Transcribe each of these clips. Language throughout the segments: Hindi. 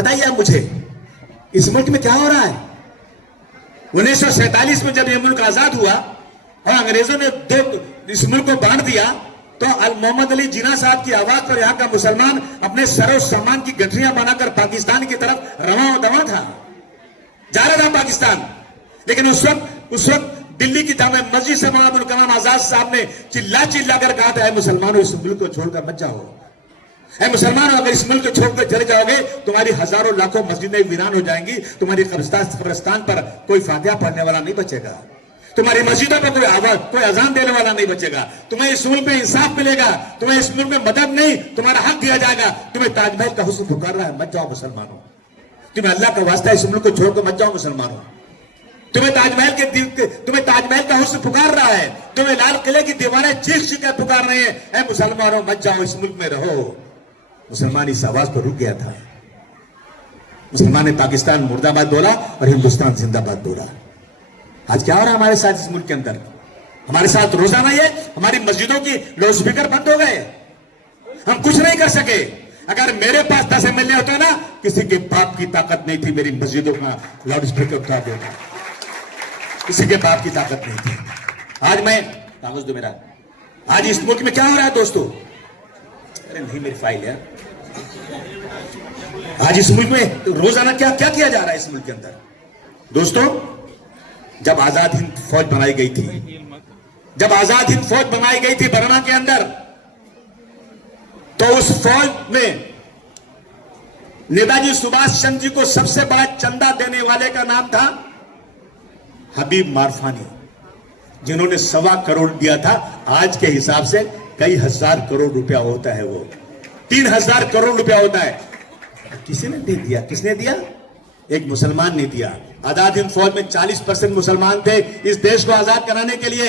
बताइए आप मुझे, इस मुल्क में क्या हो रहा है? 1947 में जब यह मुल्क आजाद हुआ और अंग्रेजों ने इस मुल्क को बांट दिया, तो मोहम्मद अली जिन्ना साहब की आवाज पर यहाँ का मुसलमान अपने सरो सामान की गठरियां बनाकर पाकिस्तान की तरफ रवां दवा था, जा रहा था पाकिस्तान। लेकिन उस वक्त दिल्ली की जामे मस्जिद से मौलाना अबुल कलाम आजाद साहब ने चिल्ला चिल्ला कर कहा था, मुसलमानों इस मुल्क को छोड़कर मत जाओ, ऐ मुसलमानों अगर इस मुल्क को छोड़कर चले जाओगे तुम्हारी हजारों लाखों मस्जिदें वीरान हो जाएंगी, तुम्हारी कब्रिस्तान पर कोई फातिहा पढ़ने वाला नहीं बचेगा, तुम्हारी मस्जिदों पर कोई अजान देने वाला नहीं बचेगा, तुम्हें इस मुल्क में इंसाफ मिलेगा, तुम्हें इस मुल्क में मदद नहीं, तुम्हारा हक दिया जाएगा। तुम्हें ताजमहल का हुस्न पुकार रहा है, मत जाओ मुसलमानों, तुम्हें अल्लाह का वास्ता इस मुल्क को छोड़कर मत जाओ मुसलमानों, तुम्हें ताजमहल का हुस्न पुकार रहा है, तुम्हें लाल किले की दीवारें चीख चीख कर पुकार रहे हैं, ऐ मुसलमानों मत जाओ, इस मुल्क में रहो। मुसलमान इस आवाज पर रुक गया था। मुसलमान ने पाकिस्तान मुर्दाबाद बोला और हिंदुस्तान जिंदाबाद बोला। आज क्या हो रहा है हमारे साथ इस मुल्क के अंदर? हमारे साथ रोजाना ये हमारी मस्जिदों की लाउड स्पीकर बंद हो गए, हम कुछ नहीं कर सके। अगर मेरे पास 10 MLA होता ना, किसी के बाप की ताकत नहीं थी मेरी मस्जिदों का लाउड स्पीकर उठा देता, किसी के बाप की ताकत नहीं थी। आज मैं कागज दो मेरा, आज इस मुल्क में क्या हो रहा है दोस्तों? अरे नहीं मेरी फाइल है। आज इस मुल्क में रोजाना क्या क्या किया जा रहा है इस मुल्क के अंदर? दोस्तों, जब आजाद हिंद फौज बनाई गई थी, बर्मा के अंदर, तो उस फौज में नेताजी सुभाष चंद्र जी को सबसे बड़ा चंदा देने वाले का नाम था हबीब मारफानी, जिन्होंने 1.25 करोड़ दिया था। आज के हिसाब से कई हजार करोड़ रुपया होता है, वो 3000 करोड़ रुपया होता है। किसी ने दे दिया, किसने दिया? एक मुसलमान ने दिया। आजाद हिंद फौज में 40% मुसलमान थे इस देश को आजाद कराने के लिए।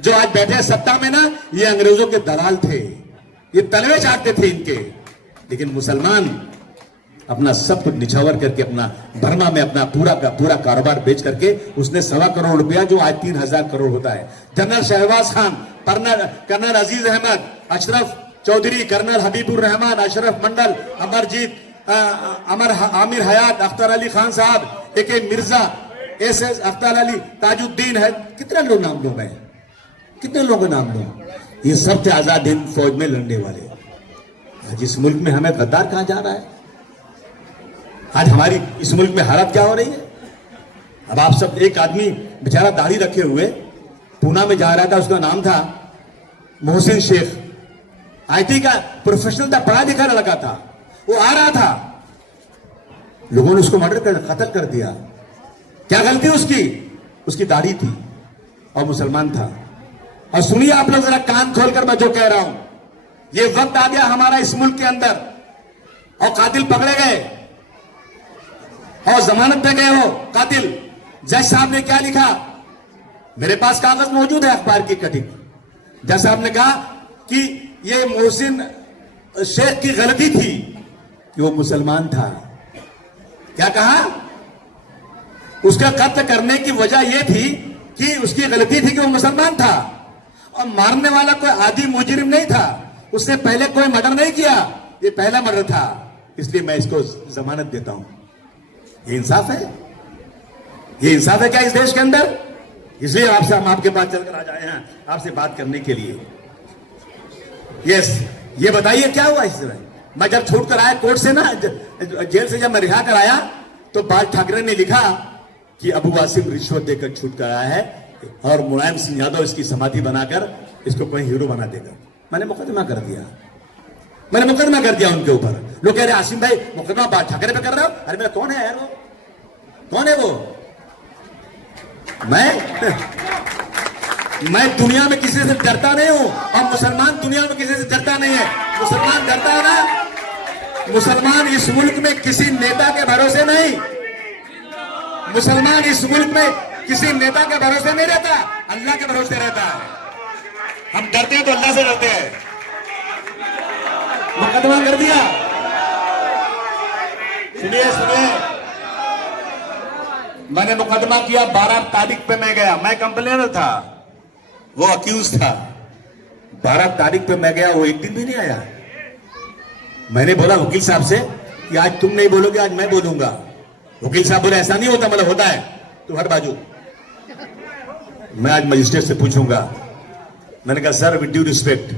जो आज बैठे सत्ता में ना, ये अंग्रेजों के दलाल थे, ये तलवे चाटते थे इनके। लेकिन मुसलमान अपना सब कुछ निछावर करके, अपना बर्मा में अपना पूरा का पूरा कारोबार बेच करके उसने 1.25 करोड़ रुपया, जो आज 3000 करोड़ होता है। जनरल शहबाज खान, कर्नल अजीज अहमद, अशरफ चौधरी, कर्नल हबीबुर रहमान, अशरफ मंडल, अमरजीत, आमिर हयात, अख्तर अली खान साहब, AK मिर्जा, SS अख्तर अली, ताजुद्दीन है, कितने लोग नाम लूं मैं, कितने लोगों का नाम लूं? ये सब थे आजाद हिंद फौज में लड़ने वाले। आज इस मुल्क में हमें गद्दार कहा जा रहा है। आज हमारी इस मुल्क में हालत क्या हो रही है? अब आप सब, एक आदमी बेचारा दाढ़ी रखे हुए पूना में जा रहा था, उसका नाम था मोहसिन शेख, IT का प्रोफेशनल था, पढ़ा लिखा लड़का था, वो आ रहा था, लोगों ने उसको कत्ल कर दिया। क्या गलती उसकी? उसकी दाढ़ी थी और मुसलमान था। और सुनिए आप लोग जरा कान खोलकर मैं जो कह रहा हूं, ये वक्त आ गया हमारा इस मुल्क के अंदर, और कातिल पकड़े गए और जमानत पे गए हो कातिल। जज साहब ने क्या लिखा? मेरे पास कागज मौजूद है, अखबार की कटिंग। जज साहब ने कहा कि ये मोहसिन शेख की गलती थी कि वो मुसलमान था। क्या कहा? उसका कत्ल करने की वजह यह थी कि उसकी गलती थी कि वो मुसलमान था, और मारने वाला कोई आदि मुजरिम नहीं था, उसने पहले कोई मर्डर नहीं किया, ये पहला मर्डर था, इसलिए मैं इसको जमानत देता हूं। ये इंसाफ है? ये इंसाफ है क्या इस देश के अंदर? इसलिए आपसे, हम आपके पास चलकर आ जाए हैं आपसे बात करने के लिए। यस, ये बताइए क्या हुआ इस तरह? मैं जब छूट कर आया कोर्ट से ना, जेल से जब मैं रिहा कर आया, तो बाल ठाकरे ने लिखा कि अबू वासिम रिश्वत देकर छूट कर आया है और मुलायम सिंह यादव इसकी समाधि बनाकर इसको कोई हीरो बना देगा। मैंने मुकदमा कर दिया, उनके ऊपर। लोग कह रहे आसिम भाई मुकदमा बाल ठाकरे पे कर रहे हो। अरे मेरा कौन है यार वो? कौन है वो? मैं दुनिया में किसी से डरता नहीं हूं, और मुसलमान दुनिया में किसी से डरता नहीं है। मुसलमान डरता है ना? मुसलमान इस मुल्क में किसी नेता के भरोसे नहीं, मुसलमान इस मुल्क में किसी नेता के भरोसे नहीं रहता, अल्लाह के भरोसे रहता है। हम डरते हैं तो अल्लाह से डरते हैं। मुकदमा कर दिया। सुनिए, मैंने मुकदमा किया, 12 तारीख पे मैं गया, मैं कंप्लेनर था, वो अक्यूज था। 12 तारीख पे मैं गया, वो एक दिन भी नहीं आया। मैंने बोला वकील साहब से कि आज तुम नहीं बोलोगे, आज मैं बोलूंगा। वकील साहब बोले ऐसा नहीं होता, मतलब होता है, तू हट बाजू। मैं आज मजिस्ट्रेट से पूछूंगा। मैंने कहा सर विद ड्यू रिस्पेक्ट,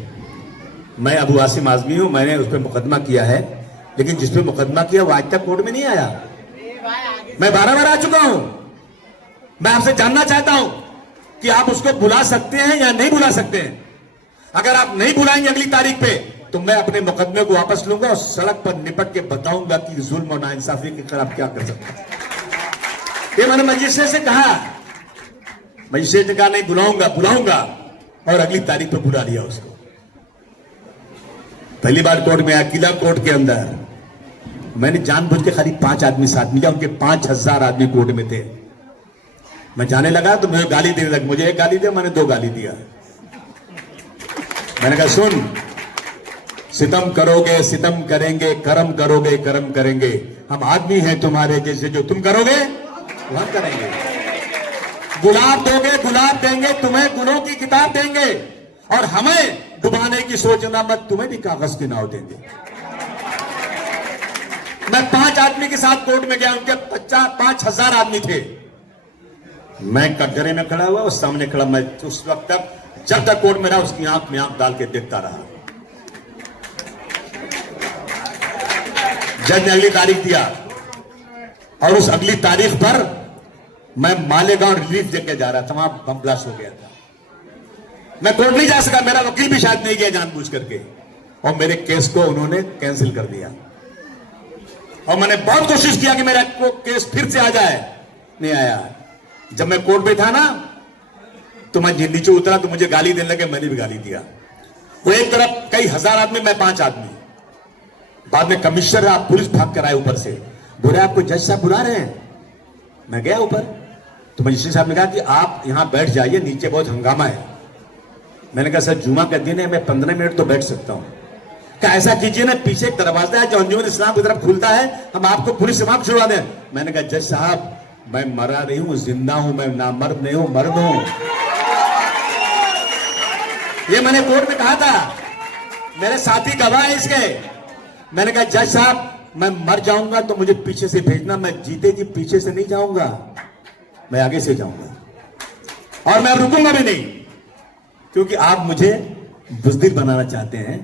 मैं अबू आसिम आजमी हूं, मैंने उस पर मुकदमा किया है, लेकिन जिस पे मुकदमा किया वो आज तक कोर्ट में नहीं आया। मैं 12 बार आ चुका हूं। मैं आपसे जानना चाहता हूं कि आप उसको बुला सकते हैं या नहीं बुला सकते हैं। अगर आप नहीं बुलाएंगे अगली तारीख पे, तो मैं अपने मुकदमे को वापस लूंगा और सड़क पर निपट के बताऊंगा कि जुल्म और नाइंसाफी के खिलाफ क्या कर सकते हैं। ये मैंने मजिस्ट्रेट से कहा। मजिस्ट्रेट ने कहा नहीं बुलाऊंगा, और अगली तारीख पर बुला लिया उसको। पहली बार कोर्ट में आया, किला कोर्ट के अंदर। मैंने जानबूझ के खाली 5 आदमी साथ मिला, उनके 5000 आदमी कोर्ट में थे। मैं जाने लगा तो मुझे गाली देने लगा। मुझे एक गाली दिया, मैंने 2 गाली दिया। मैंने कहा सुन, सितम करोगे सितम करेंगे, करम करोगे करम करेंगे। हम आदमी हैं तुम्हारे जैसे, जो तुम करोगे वो हम करेंगे। गुलाब दोगे गुलाब देंगे, तुम्हें गुलों की किताब देंगे, और हमें डुबाने की सोचना मत, तुम्हें भी कागज की नाव देंगे। मैं 5 आदमी के साथ कोर्ट में गया, उनके 5000 आदमी थे। मैं कटघरे में खड़ा हुआ, उस सामने खड़ा। मैं उस वक्त तक, जब तक कोर्ट में रहा, उसकी आंख में आंख डाल के देखता रहा। जज ने अगली तारीख दिया, और उस अगली तारीख पर मैं मालेगांव रिलीफ देके जा रहा था। वहां बम ब्लास्ट हो गया था। मैं कोर्ट नहीं जा सका, मेरा वकील भी शायद नहीं गया जानबूझ करके, और मेरे केस को उन्होंने कैंसिल कर दिया। और मैंने बहुत कोशिश किया कि मेरा केस फिर से आ जाए, नहीं आया। जब मैं कोर्ट में था ना, तो मैं नीचे उतरा तो मुझे गाली देने लगे, मैंने भी गाली दिया। वो एक तरफ कई हजार आदमी, मैं 5 आदमी। बाद में कमिश्नर आप पुलिस भाग कर आए ऊपर से, बोले आपको जज साहब बुला रहे हैं। मैं गया ऊपर, तो मजिस्ट्रेट साहब ने कहा कि आप यहां बैठ जाइए, नीचे बहुत हंगामा है। मैंने कहा सर जुमा का दिन है, मैं 15 मिनट तो बैठ सकता हूं। क्या ऐसा कीजिए ना, पीछे एक दरवाजा है जो अंजुमन इस्लाम की तरफ खुलता है, हम आपको पुलिस से वहां छुड़वा दें। मैंने कहा जज साहब मैं मरा नहीं हूं, जिंदा हूं, मैं नामर्द नहीं हूं, मर्द हूं। ये मैंने कोर्ट में कहा था, मेरे साथी गवाह है इसके। मैंने कहा जज साहब मैं मर जाऊंगा तो मुझे पीछे से भेजना, मैं जीते जी पीछे से नहीं जाऊंगा, मैं आगे से जाऊंगा, और मैं रुकूंगा भी नहीं, क्योंकि आप मुझे बुज़दिल बनाना चाहते हैं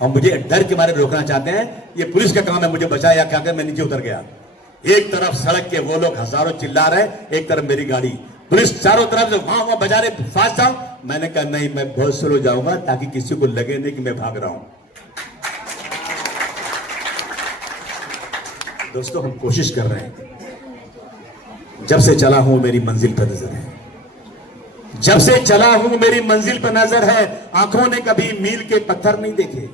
और मुझे डर के मारे रोकना चाहते हैं। ये पुलिस का काम है मुझे बचाया। क्या कर, मैं नीचे उतर गया। एक तरफ सड़क के वो लोग हजारों चिल्ला रहे, एक तरफ मेरी गाड़ी, पुलिस चारों तरफ से वहां बजा रहे फास्ट जाओ। मैंने कहा नहीं, मैं बहुत स्लो जाऊंगा ताकि किसी को लगे नहीं कि मैं भाग रहा हूं। दोस्तों हम कोशिश कर रहे हैं। जब से चला हूं मेरी मंजिल पर नजर है, जब से चला हूं मेरी मंजिल पर नजर है। आंखों ने कभी मील के पत्थर नहीं देखे।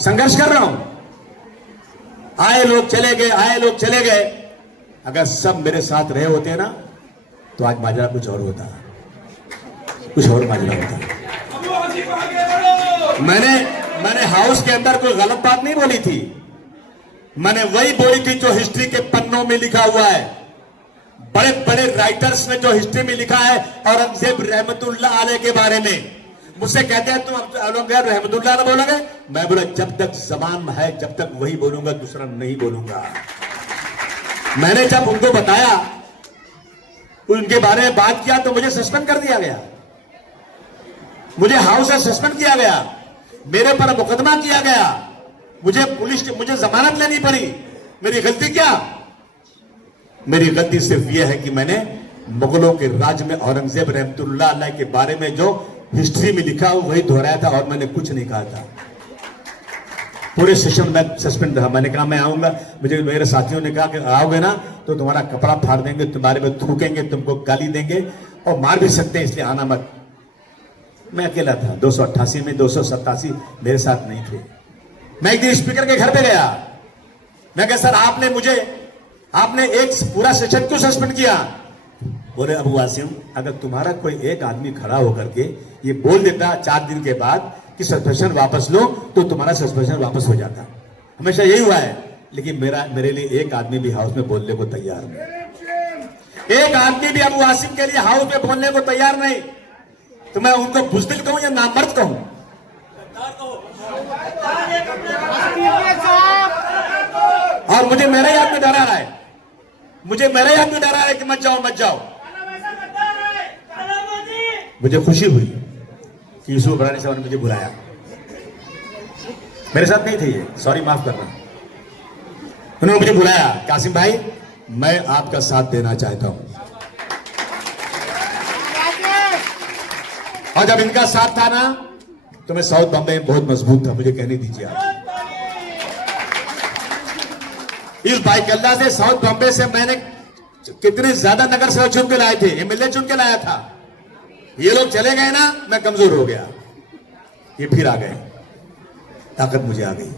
संघर्ष कर रहा हूं, आए लोग चले गए, आए लोग चले गए। अगर सब मेरे साथ रहे होते ना, तो आज माजरा कुछ और होता, कुछ और माजरा होता। मैंने हाउस के अंदर कोई गलत बात नहीं बोली थी। मैंने वही बोली थी जो हिस्ट्री के पन्नों में लिखा हुआ है। बड़े बड़े राइटर्स ने जो हिस्ट्री में लिखा है औरंगजेब रहमतुल्लाह अलैह के बारे में। मुझसे कहते हैं तुम औरंगजेब रहमतुल्लाह अलैह बोलोगे? मैं बोला जब तक जबान है जब तक वही बोलूंगा, दूसरा नहीं बोलूंगा। मैंने जब उनको बताया, उनके बारे में बात किया, तो मुझे सस्पेंड कर दिया गया, मुझे हाउस से सस्पेंड किया गया, मेरे पर मुकदमा किया गया, मुझे जमानत लेनी पड़ी। मेरी गलती क्या? मेरी गलती सिर्फ यह है कि मैंने मुगलों के राज में औरंगजेब रहमतुल्लाह अलैह के बारे में जो हिस्ट्री में लिखा हो वही दोहराया था, और मैंने कुछ नहीं कहा था। पूरे सेशन में सस्पेंड रहा। मैंने कहा मैं आऊंगा, मुझे मेरे साथियों ने कहा कि आओगे ना तो तुम्हारा कपड़ा फाड़ देंगे, तुम्हारे में थूकेंगे, तुमको गाली देंगे और मार भी सकते हैं, इसलिए आना मत। मैं अकेला था। 288 में 287 मेरे साथ नहीं थे। मैं एक दिन स्पीकर के घर पे गया। मैं कहा सर आपने एक पूरा सेशन क्यों सस्पेंड किया? बोले अबू आसिम, अगर तुम्हारा कोई एक आदमी खड़ा होकर के ये बोल देता 4 दिन के बाद कि सस्पेंशन वापस लो, तो तुम्हारा सस्पेंशन वापस हो जाता। हमेशा यही हुआ है। लेकिन मेरे लिए एक आदमी भी हाउस में बोलने को तैयार नहीं। एक आदमी भी अबू आसिम के लिए हाउस में बोलने को तैयार नहीं। तो मैं उनको बुज़दिल कहूं या नामर्द कहूं? और मुझे मेरा ही आदमी डरा रहा है, मुझे मेरा ही आदमी डरा रहा है कि मत जाओ मत जाओ। मुझे खुशी हुई कि यूसुफ अबरानी साहब ने मुझे बुलाया। मेरे साथ नहीं थे ये, सॉरी माफ करना। उन्होंने मुझे बुलाया, कासिम भाई मैं आपका साथ देना चाहता हूं। और जब इनका साथ था ना तो मैं साउथ बॉम्बे में बहुत मजबूत था, मुझे कहने दीजिए आप। इस बाइकल्ला से साउथ बॉम्बे से मैंने कितने ज्यादा नगर सेवक चुन के लाए थे, एमएलए चुन के लाया था। ये लोग चले गए ना, मैं कमजोर हो गया, ये फिर आ गए, ताकत मुझे आ गई।